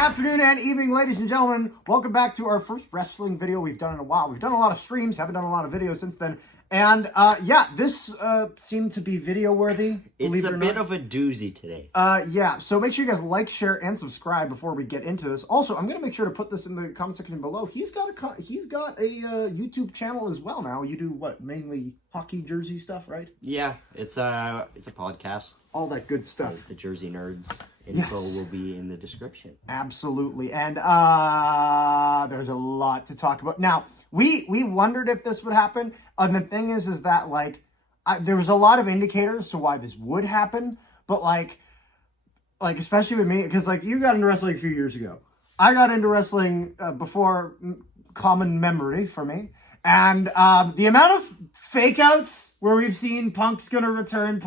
afternoon and evening, ladies and gentlemen. Welcome back to our first wrestling video we've done in a while. We've done a lot of streams, haven't done a lot of videos since then. And yeah, this seemed to be video worthy. It's a bit of a doozy today. Yeah, so make sure you guys like, share, and subscribe before we get into this. Also, I'm gonna make sure to put this in the comment section below. He's got a YouTube channel as well now. You do what? Mainly hockey jersey stuff, right? Yeah, it's a podcast. All that good stuff. The Jersey Nerds info will be in the description. Absolutely. And there's a lot to talk about. Now, we wondered if this would happen. And the thing is that, like, there was a lot of indicators to why this would happen. But, like especially with me, because, like, you got into wrestling a few years ago. I got into wrestling before common memory for me. And the amount of fake outs where we've seen Punk's going to return,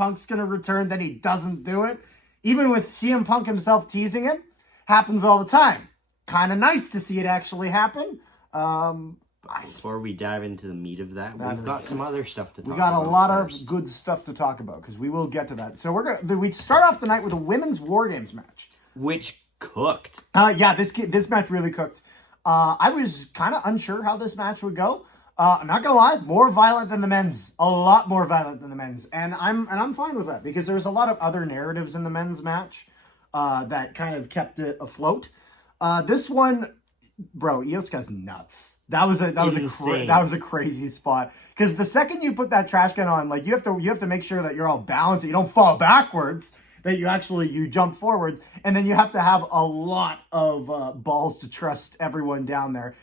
then he doesn't do it. Even with CM Punk himself teasing him, happens all the time. Kind of nice to see it actually happen. Before we dive into the meat of that, we've got some other stuff to talk about. We got a lot of good stuff to talk about because we will get to that. So we start off the night with a women's War Games match. Which cooked. Yeah, this match really cooked. I was kind of unsure how this match would go. I'm not gonna lie, more violent than the men's. A lot more violent than the men's. And I'm fine with that because there's a lot of other narratives in the men's match that kind of kept it afloat. This one, bro, Io Sky's nuts. That was a crazy spot. Because the second you put that trash can on, like you have to make sure that you're all balanced, that you don't fall backwards, that you jump forwards, and then you have to have a lot of balls to trust everyone down there.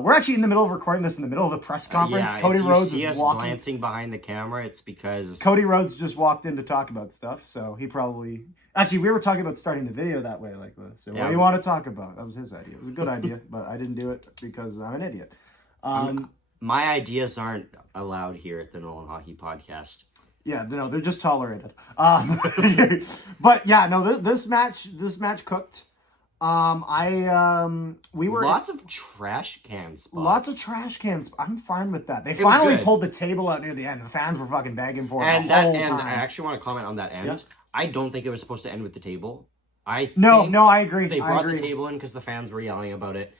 We're actually in the middle of recording this in the middle of the press conference. Yeah, Cody Rhodes is walking. Glancing behind the camera, it's because Cody Rhodes just walked in to talk about stuff, so he probably... Actually, we were talking about starting the video that way, like this. So what do you want to talk about? That was his idea. It was a good idea, but I didn't do it because I'm an idiot. My ideas aren't allowed here at the Nolan Hockey Podcast. Yeah, no, they're just tolerated. But yeah, no, this match cooked. We were lots of trash can spots. Lots of trash cans. I'm fine with that. They finally pulled the table out near the end. The fans were fucking begging for it the whole time. I actually want to comment on that end. Yeah. I don't think it was supposed to end with the table. No, I agree. They brought the table in because the fans were yelling about it,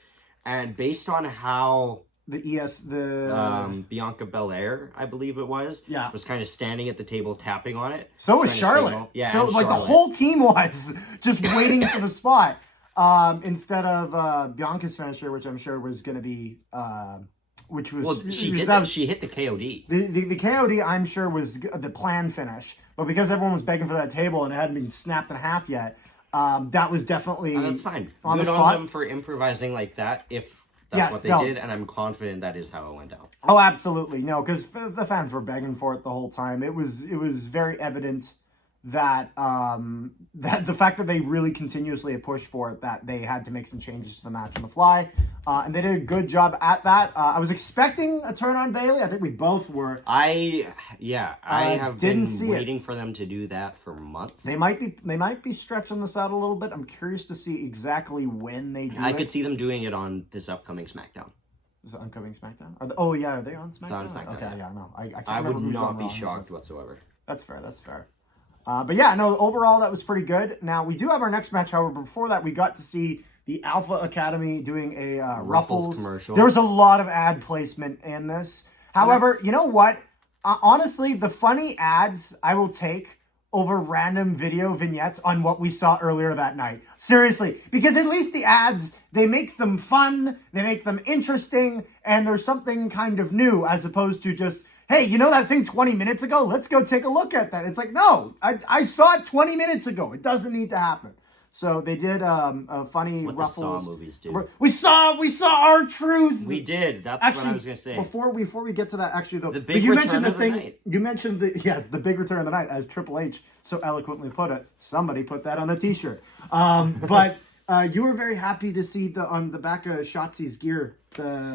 and based on how Bianca Belair, I believe it was, was kind of standing at the table tapping on it. So was Charlotte. So like the whole team was just waiting for the spot. Instead of Bianca's finisher, which I'm sure was going to be, which was... Well, she hit the KOD. The KOD, I'm sure, was the planned finish. But because everyone was begging for that table and it hadn't been snapped in half yet, that was definitely that's fine. On the spot. On them for improvising like that, if that's what they did, and I'm confident that is how it went down. Oh, absolutely. No, because the fans were begging for it the whole time. It was very evident that that the fact that they really continuously had pushed for it, that they had to make some changes to the match on the fly, and they did a good job at that. I was expecting a turn on Bayley. I think we both were. I have been waiting for them to do that for months. They might be stretching this out a little bit. I'm curious to see exactly when they do it. I could see them doing it on this upcoming SmackDown. Is it upcoming SmackDown? Are they on SmackDown? It's on SmackDown. Okay, yeah, no. I would not be shocked whatsoever. That's fair. But yeah, no, overall that was pretty good. Now, we do have our next match, however, before that we got to see the Alpha Academy doing a Ruffles commercial. There was a lot of ad placement in this. However, you know what? Honestly, the funny ads I will take over random video vignettes on what we saw earlier that night. Seriously, because at least the ads, they make them fun, they make them interesting, and there's something kind of new as opposed to just... Hey, you know that thing 20 minutes ago? Let's go take a look at that. It's like, no, I saw it 20 minutes ago. It doesn't need to happen. So they did a funny what Ruffles. The Saw movies do. We saw R-Truth. We did. That's actually, what I was gonna say. Before we get to that, actually though, the big return of the night. You mentioned the big return of the night, as Triple H so eloquently put it. Somebody put that on a T-shirt. But you were very happy to see on the back of Shotzi's gear.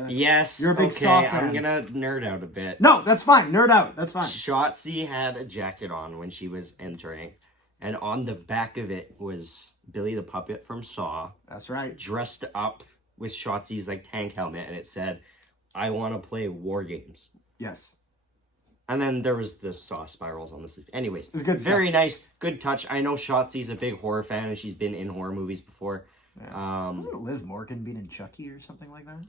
Yes, you're a big Saw fan. I'm gonna nerd out a bit. No, that's fine. Nerd out. That's fine. Shotzi had a jacket on when she was entering, and on the back of it was Billy the Puppet from Saw. That's right. Dressed up with Shotzi's like tank helmet, and it said, "I want to play War Games." Yes. And then there was the Saw spirals on the sleeve. Anyways, it was good. Very nice, good touch. I know Shotzi's a big horror fan, and she's been in horror movies before. Yeah. Wasn't Liv Morgan being in Chucky or something like that?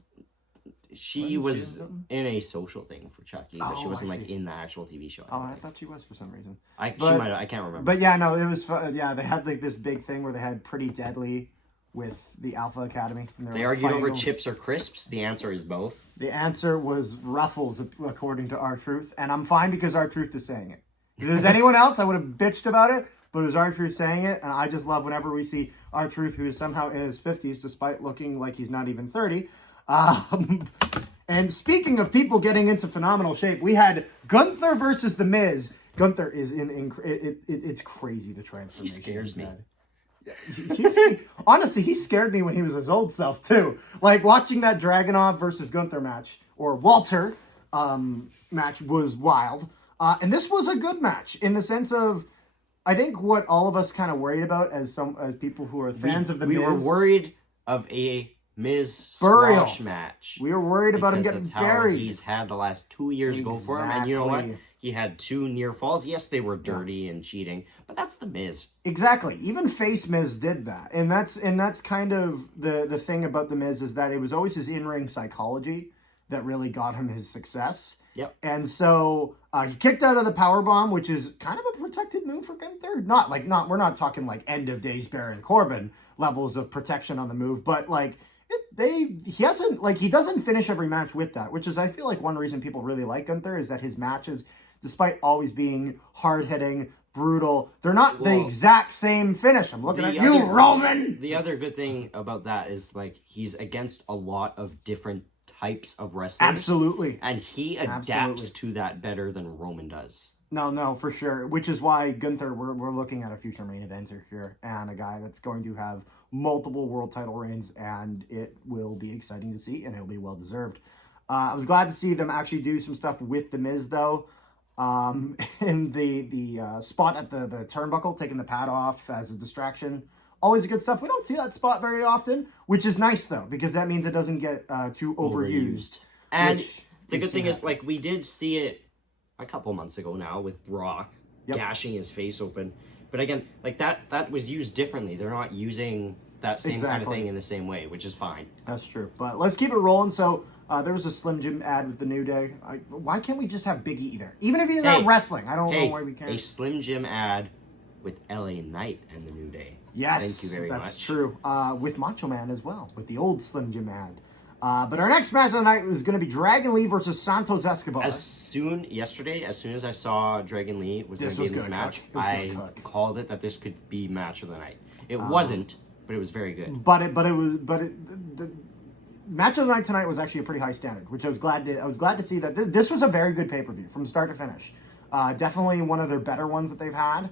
She was in a social thing for Chucky, but she wasn't like in the actual TV show. I thought she was for some reason. I can't remember. But yeah, no, it was fun. Yeah, they had like this big thing where they had Pretty Deadly with the Alpha Academy. And they argued over chips or crisps. The answer is both. The answer was Ruffles, according to R-Truth, and I'm fine because R-Truth is saying it. If there's anyone else, I would have bitched about it, but it was R-Truth saying it, and I just love whenever we see R-Truth, who is somehow in his 50s, despite looking like he's not even 30. And speaking of people getting into phenomenal shape, we had Gunther versus The Miz. Gunther is it's crazy, the transformation. He scares me. Honestly, he scared me when he was his old self, too. Like, watching that Dragunov versus Gunther match, or Walter match, was wild. And this was a good match, in the sense of, I think what all of us kind of worried about as people who are fans of The Miz. We were worried of a Miz squash match. We were worried about him getting buried. He's had the last 2 years go for him, and you know what? He had 2 near falls. Yes, they were dirty and cheating, but that's the Miz. Exactly. Even Face Miz did that, and that's kind of the thing about the Miz, is that it was always his in-ring psychology that really got him his success. Yep. And so he kicked out of the powerbomb, which is kind of a protected move for Gunther. We're not talking like end of days Baron Corbin levels of protection on the move, but like. He doesn't finish every match with that, which is, I feel like, one reason people really like Gunther, is that his matches, despite always being hard-hitting, brutal, they're not the exact same finish. I'm looking at you, Roman! The other good thing about that is, like, he's against a lot of different types of wrestlers. Absolutely. And he adapts to that better than Roman does. No, for sure. Which is why Gunther, we're looking at a future main eventer here, and a guy that's going to have multiple world title reigns, and it will be exciting to see, and it'll be well deserved. I was glad to see them actually do some stuff with The Miz, though. In the spot at the turnbuckle, taking the pad off as a distraction. Always good stuff. We don't see that spot very often, which is nice, though, because that means it doesn't get too overused. And the good thing is, like, we did see it a couple months ago now with Brock gashing his face open. But again, like that was used differently. They're not using that same kind of thing in the same way, which is fine. That's true. But let's keep it rolling. So there was a Slim Jim ad with the New Day. Why can't we just have Big E there? Even if he's not wrestling. I don't know why we can't. A Slim Jim ad with LA Knight and the New Day. Yes, thank you very much. That's true. With Macho Man as well, with the old Slim Jim ad. But our next match of the night was going to be Dragon Lee versus Santos Escobar. As soon as I saw Dragon Lee was going to be in this match, I called it that this could be match of the night. It wasn't, but it was very good. The match of the night tonight was actually a pretty high standard, which I was glad to see that this was a very good pay-per-view from start to finish. Definitely one of their better ones that they've had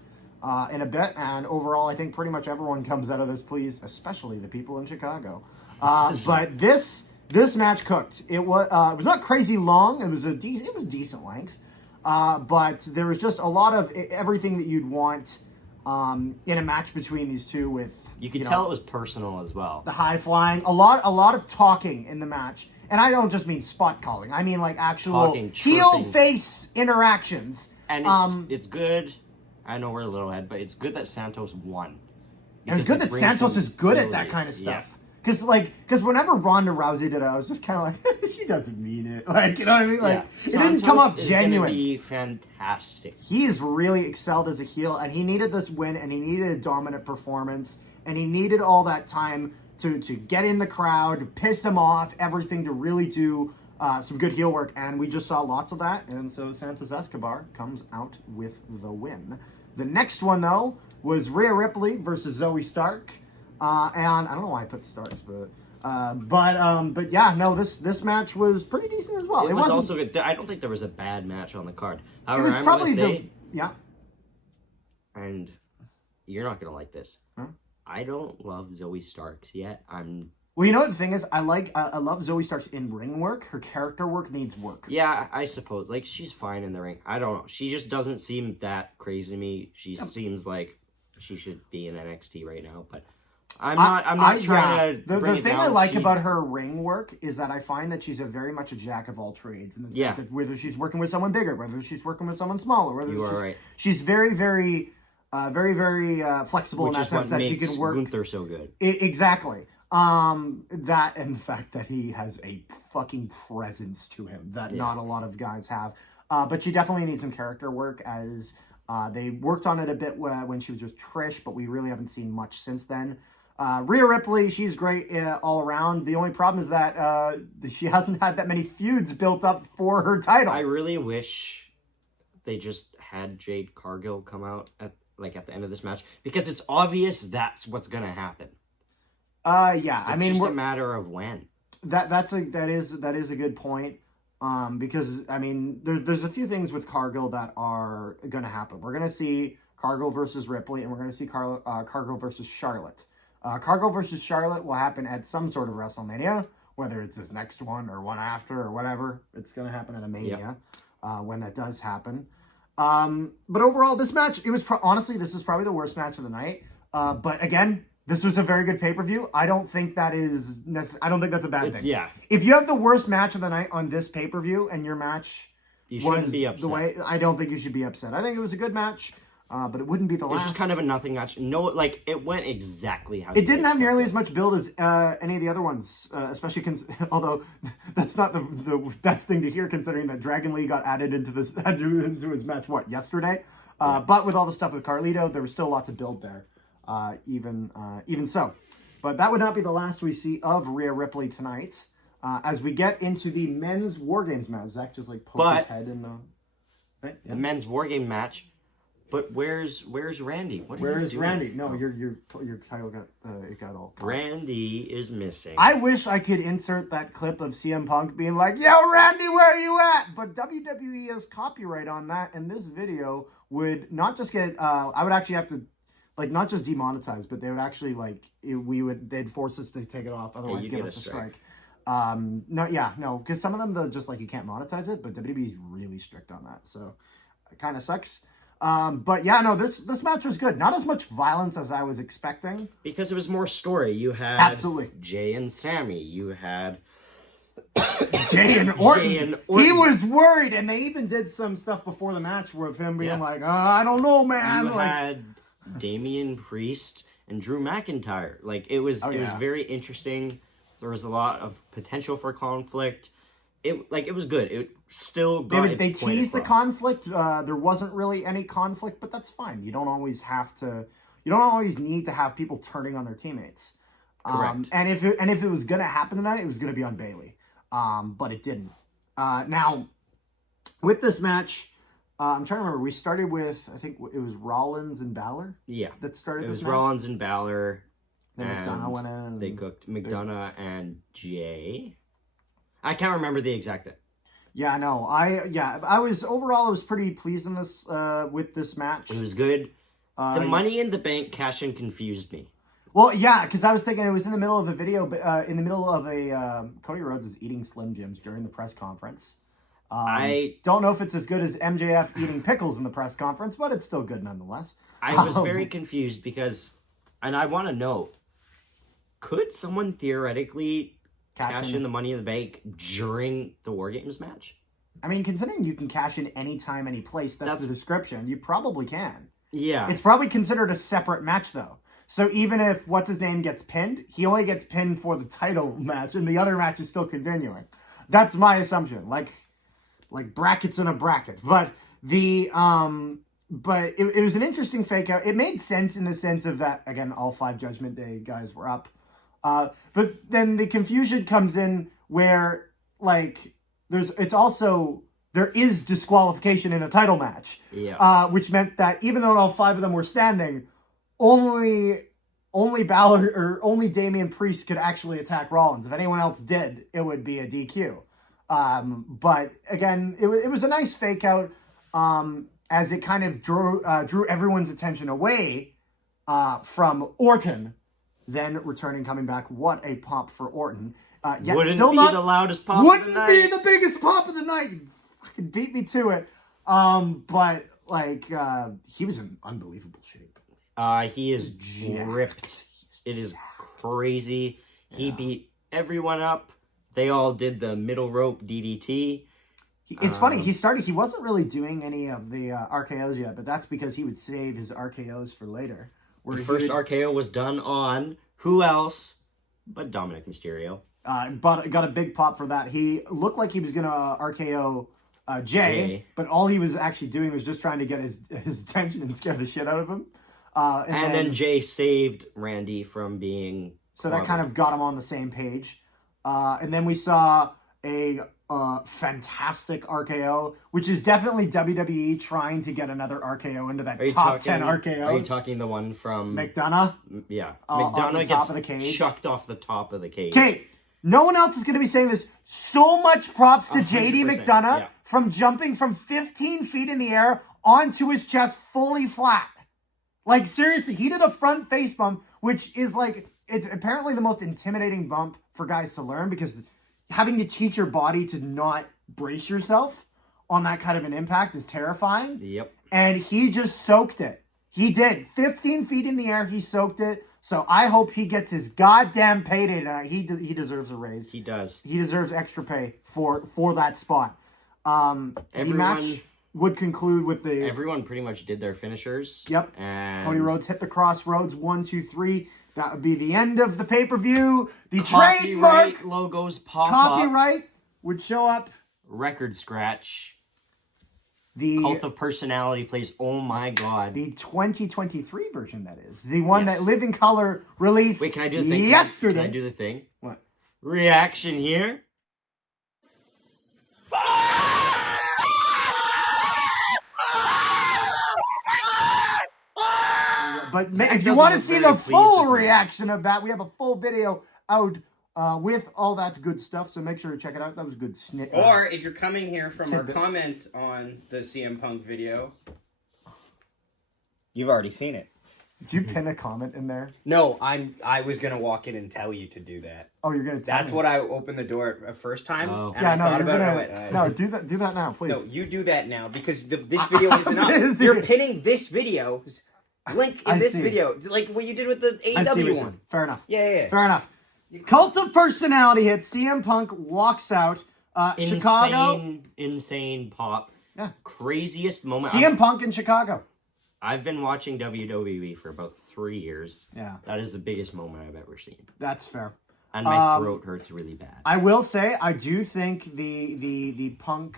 in a bit, and overall I think pretty much everyone comes out of this pleased, especially the people in Chicago. But this match cooked. It was not crazy long. It was decent length, but there was just a lot of everything that you'd want in a match between these two. With you could tell it was personal as well. The high flying, a lot of talking in the match, and I don't just mean spot calling. I mean like actual heel face interactions. And it's good. I know we're a little ahead, but it's good that Santos won. And it's good that Santos is good at that kind of stuff. Because whenever Ronda Rousey did it, I was just kind of like, she doesn't mean it. Like, you know what I mean? Like, it didn't come off genuine. Be fantastic. He has really excelled as a heel, and he needed this win, and he needed a dominant performance, and he needed all that time to get in the crowd, piss him off, everything to really do some good heel work, and we just saw lots of that, and so Santos Escobar comes out with the win. The next one, though, was Rhea Ripley versus Zoe Stark. And I don't know why I put Starks, but yeah, no, this match was pretty decent as well. It was also good. I don't think there was a bad match on the card. However, it was probably and you're not gonna like this. Huh? I don't love Zoe Starks yet. Well, you know what the thing is? I love Zoe Stark's in-ring work. Her character work needs work. Yeah, I suppose. Like, she's fine in the ring. I don't know. She just doesn't seem that crazy to me. She seems like she should be in NXT right now, but. I'm not trying to. The thing I like about her ring work is that I find that she's very much a jack of all trades in the sense of whether she's working with someone bigger, whether she's working with someone smaller, whether she's very, very very, very flexible Which in that is what sense that she makes can work. Gunther so good. Exactly. That and the fact that he has a fucking presence to him that not a lot of guys have. But she definitely needs some character work, as they worked on it a bit when she was with Trish, but we really haven't seen much since then. Rhea Ripley, she's great all around. The only problem is that she hasn't had that many feuds built up for her title. I really wish they just had Jade Cargill come out at the end of this match, because it's obvious that's what's gonna happen. Yeah, I mean, it's just a matter of when. That is a good point. Because I mean, there's a few things with Cargill that are gonna happen. We're gonna see Cargill versus Ripley, and we're gonna see Cargill versus Charlotte. Cargill versus Charlotte will happen at some sort of WrestleMania, whether it's this next one or one after or whatever. It's gonna happen at a Mania when that does happen. But overall, this match, it was honestly, this is probably the worst match of the night. But again, this was a very good pay-per-view. I don't think that is I don't think that's a bad thing. Yeah. If you have the worst match of the night on this pay-per-view and your match was be upset. the way, I don't think you should be upset. I think it was a good match, but it wouldn't be the last. It's just kind of a nothing match. No, it went exactly how it didn't have nearly as much build as any of the other ones, especially although that's not the best thing to hear, considering that Dragon Lee got added into his match yesterday. But with all the stuff with Carlito, there was still lots of build there. Even so, but that would not be the last we see of Rhea Ripley tonight. As we get into the men's War Games match, Zach just poked his head in the men's War Game match. But where's Randy? Where's Randy? No, your title got all. Randy is missing. I wish I could insert that clip of CM Punk being like, "Yo, Randy, where are you at?" But WWE has copyright on that, and this video would not just get. I would actually have to. Not just demonetized, but they would actually they'd force us to take it off, otherwise give us a strike. No, because some of them they'll just you can't monetize it, but WWE's really strict on that, so it kind of sucks. But yeah, no, this match was good. Not as much violence as I was expecting, because it was more story. You had absolutely Jay and Sammy. You had Jay and Orton. He was worried, and they even did some stuff before the match with him being I don't know, man. You had Damian Priest and Drew McIntyre. It was very interesting. There was a lot of potential for conflict. It was good. It still got they teased the conflict. There wasn't really any conflict, but that's fine. You don't always need to have people turning on their teammates. Correct. And if it was gonna happen tonight, it was gonna be on Bayley. But it didn't. Now with this match, I'm trying to remember. We started with, I think it was Rollins and Balor. Yeah, that started. It was Rollins and Balor. Then McDonough went in. And they cooked McDonough and Jay. I can't remember the exact. Yeah, no, I was pretty pleased in this with this match. It was good. The Money in the Bank cash-in confused me. Well, yeah, because I was thinking it was in the middle of a video, in the middle of a Cody Rhodes is eating Slim Jims during the press conference. I don't know if it's as good as MJF eating pickles in the press conference, but it's still good nonetheless. I was very confused because, and I want to know, could someone theoretically cash in the Money in the Bank during the War Games match? I mean, considering you can cash in anytime, any place, that's the description, you probably can. Yeah. It's probably considered a separate match, though. So even if what's-his-name gets pinned, he only gets pinned for the title match, and the other match is still continuing. That's my assumption. Like brackets in a bracket. But it was an interesting fake out. It made sense in the sense of that, again, all 5 Judgment Day guys were up. But then the confusion comes in where, there is disqualification in a title match. Yeah. Which meant that even though all 5 of them were standing, only Balor or only Damian Priest could actually attack Rollins. If anyone else did, it would be a DQ. But again, it was a nice fake out, as it kind of drew everyone's attention away, from Orton, then returning, coming back. What a pop for Orton. Yet wouldn't still be not the loudest pop wouldn't of the night. be the biggest pop of the night. You fucking beat me to it. But he was in unbelievable shape. He is ripped. It is crazy. He beat everyone up. They all did the middle rope DDT. It's funny. He wasn't really doing any of the RKOs yet, but that's because he would save his RKOs for later. The first RKO was done on who else but Dominic Mysterio. But got a big pop for that. He looked like he was going to RKO Jay, but all he was actually doing was just trying to get his attention and scare the shit out of him. And then Jay saved Randy from being... So that kind of got him on the same page. And then we saw a fantastic RKO, which is definitely WWE trying to get another RKO into that top 10 RKOs. Are you talking the one from... McDonough? Yeah. McDonough gets of the cage. Chucked off the top of the cage. Okay, no one else is going to be saying this. So much props to JD McDonough from jumping from 15 feet in the air onto his chest fully flat. Like, seriously, he did a front face bump, which is like, it's apparently the most intimidating bump for guys to learn, because having to teach your body to not brace yourself on that kind of an impact is terrifying. Yep. And he just soaked it. He did. 15 feet in the air, he soaked it. So I hope he gets his goddamn payday tonight. He deserves a raise. He does. He deserves extra pay for that spot. The match would conclude with the... Everyone pretty much did their finishers. Yep. And Cody Rhodes hit the crossroads. 1, 2, 3. That would be the end of the pay-per-view. The trademark logos pop copyright would show up. Record scratch. The Cult of Personality plays Oh My God. The 2023 version, that is. The one that Living Color released Wait, can I do the thing? yesterday. Can I do the thing? What? Reaction here. But if you want to see the full reaction of that, we have a full video out with all that good stuff. So make sure to check it out. That was a good snip. Or if you're coming here from our comment on the CM Punk video, you've already seen it. Did you pin a comment in there? No, I was gonna walk in and tell you to do that. Oh, you're gonna tell That's me. what I opened the door at first time. Oh. And I thought about it. No, do that now, please. No, you do that now, because this video isn't up. You're pinning this video link in this video, like what you did with the AEW one. Fair enough. Yeah. Fair enough. Cult of Personality hits. CM Punk walks out. Chicago. Insane pop. Yeah. Craziest moment. CM Punk in Chicago. I've been watching WWE for about 3 years. Yeah. That is the biggest moment I've ever seen. That's fair. And my throat hurts really bad. I will say, I do think the Punk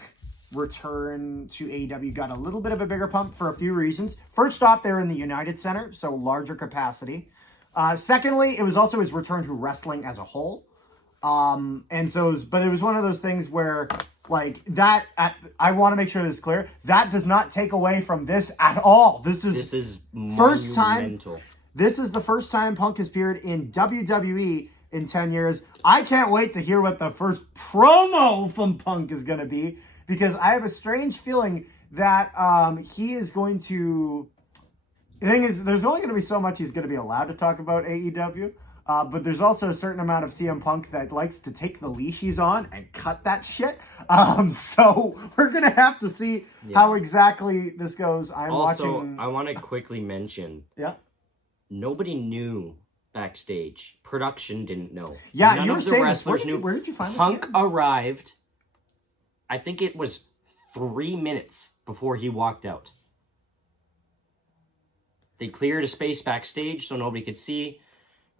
return to AEW got a little bit of a bigger pump for a few reasons. First off, they're in the United Center, so larger capacity. Secondly, it was also his return to wrestling as a whole. And so, but it was one of those things where, like, that, I want to make sure this is clear, that does not take away from this at all. This is first time. This is the first time Punk has appeared in WWE in 10 years. I can't wait to hear what the first promo from Punk is going to be, because I have a strange feeling that he is going to... The thing is, there's only going to be so much he's going to be allowed to talk about AEW, but there's also a certain amount of CM Punk that likes to take the leash he's on and cut that shit. So we're going to have to see how exactly this goes. I want to quickly mention... Yeah? Nobody knew backstage. Production didn't know. Yeah, None you were of the saying wrestlers this. knew. Where did you find this? Punk arrived, I think it was 3 minutes before he walked out. They cleared a space backstage so nobody could see.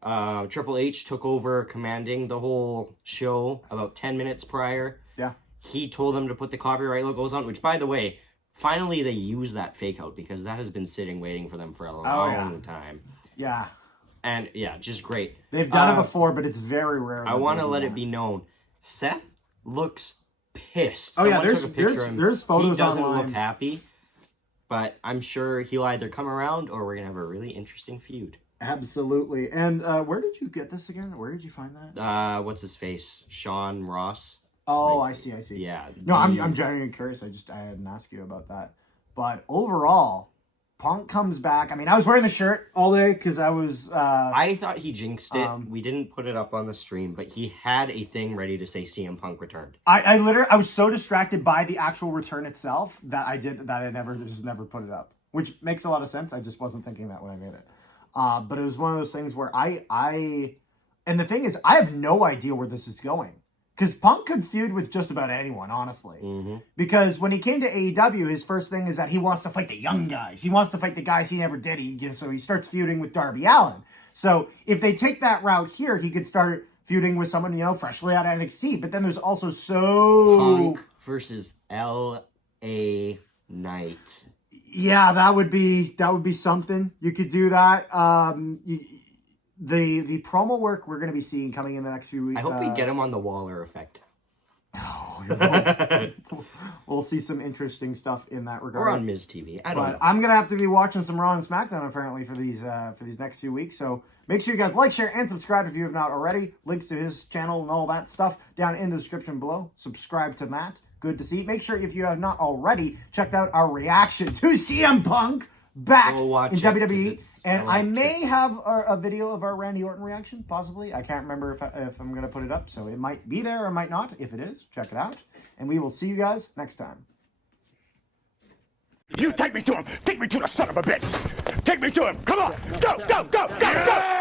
Triple H took over commanding the whole show about 10 minutes prior. Yeah. He told them to put the copyright logos on, which, by the way, finally they used that fake out, because that has been sitting waiting for them for a long time. Yeah. And, yeah, just great. They've done it before, but it's very rare. I want to let it be known. Seth looks pissed. Oh, Someone yeah, took a picture of him. there's photos He doesn't online. look happy, but I'm sure he'll either come around or we're going to have a really interesting feud. Absolutely. And where did you get this again? Where did you find that? What's his face? Sean Ross. Oh, I see. Yeah. No, I'm genuinely curious. I hadn't asked you about that. But overall, Punk comes back. I mean, I was wearing the shirt all day because I was... I thought he jinxed it. We didn't put it up on the stream, but he had a thing ready to say CM Punk returned. I was so distracted by the actual return itself that I never put it up. Which makes a lot of sense. I just wasn't thinking that when I made it. But it was one of those things where and the thing is, I have no idea where this is going. Because Punk could feud with just about anyone, honestly. Mm-hmm. Because when he came to AEW, his first thing is that he wants to fight the young guys. He wants to fight the guys he never did. So he starts feuding with Darby Allin. So if they take that route here, he could start feuding with someone, freshly out of NXT. But then there's also Punk versus L.A. Knight. Yeah, that would be something. You could do that. The promo work we're going to be seeing coming in the next few weeks. I hope we get him on the Waller effect. We'll see some interesting stuff in that regard. Or on Miz TV. I don't know. I'm gonna have to be watching some Raw and SmackDown apparently for these next few weeks. So make sure you guys like, share, and subscribe if you have not already. Links to his channel and all that stuff down in the description below. Subscribe to Matt. Good to see. Make sure if you have not already checked out our reaction to CM Punk back in WWE, and I may have a video of our Randy Orton reaction, possibly. I can't remember if I'm going to put it up, so it might be there or might not. If it is, check it out, and we will see you guys next time. You take me to him! Take me to the son of a bitch! Take me to him! Come on! Go, go, go, go, go!